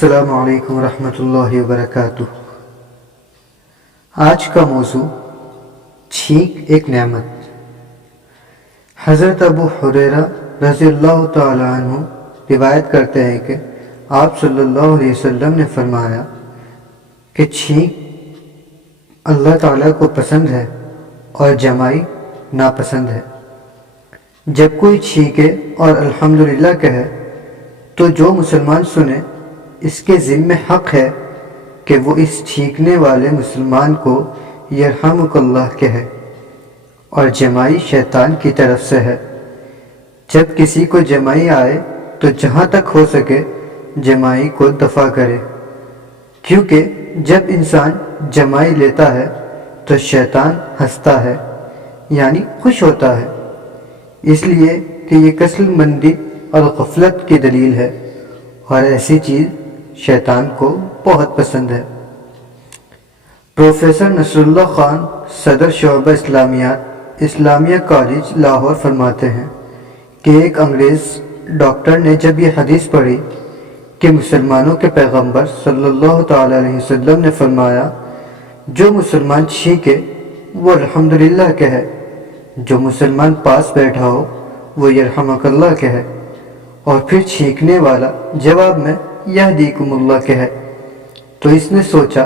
السلام علیکم ورحمۃ اللہ وبرکاتہ۔ آج کا موضوع چھینک ایک نعمت۔ حضرت ابو ہریرہ رضی اللہ تعالی عنہ روایت کرتے ہیں کہ آپ صلی اللہ علیہ وسلم نے فرمایا کہ چھینک اللہ تعالیٰ کو پسند ہے اور جمائی ناپسند ہے۔ جب کوئی چھینکے اور الحمدللہ کہے تو جو مسلمان سنے اس کے ذمہ حق ہے کہ وہ اس چھینکنے والے مسلمان کو یرحمک اللہ کہے، اور جمائی شیطان کی طرف سے ہے۔ جب کسی کو جمائی آئے تو جہاں تک ہو سکے جمائی کو دفع کرے، کیونکہ جب انسان جمائی لیتا ہے تو شیطان ہنستا ہے، یعنی خوش ہوتا ہے، اس لیے کہ یہ کسل مندی اور غفلت کی دلیل ہے، اور ایسی چیز شیطان کو بہت پسند ہے۔ پروفیسر نصر اللہ خان، صدر شعبہ اسلامیات، اسلامیہ کالج لاہور فرماتے ہیں کہ ایک انگریز ڈاکٹر نے جب یہ حدیث پڑھی کہ مسلمانوں کے پیغمبر صلی اللہ تعالی علیہ وسلم نے فرمایا جو مسلمان چھینکے وہ الحمدللہ کہے، جو مسلمان پاس بیٹھا ہو وہ یرحمک اللہ کہے، اور پھر چھینکنے والا جواب میں یہدیکم اللہ کہے، تو اس نے سوچا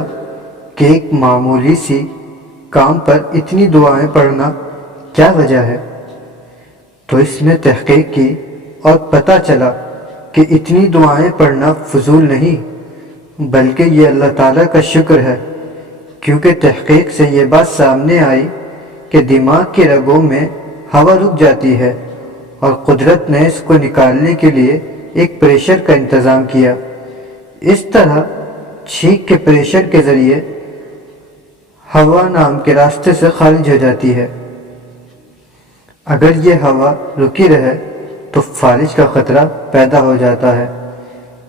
کہ ایک معمولی سی کام پر اتنی دعائیں پڑھنا کیا وجہ ہے؟ تو اس نے تحقیق کی اور پتہ چلا کہ اتنی دعائیں پڑھنا فضول نہیں بلکہ یہ اللہ تعالیٰ کا شکر ہے، کیونکہ تحقیق سے یہ بات سامنے آئی کہ دماغ کی رگوں میں ہوا رک جاتی ہے، اور قدرت نے اس کو نکالنے کے لیے ایک پریشر کا انتظام کیا۔ اس طرح چھینک کے پریشر کے ذریعے ہوا نام کے راستے سے خارج ہو جاتی ہے۔ اگر یہ ہوا رکی رہے تو فالج کا خطرہ پیدا ہو جاتا ہے،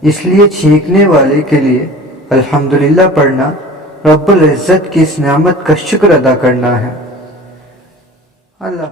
اس لیے چھینکنے والے کے لیے الحمدللہ پڑھنا رب العزت کی اس نعمت کا شکر ادا کرنا ہے۔ اللہ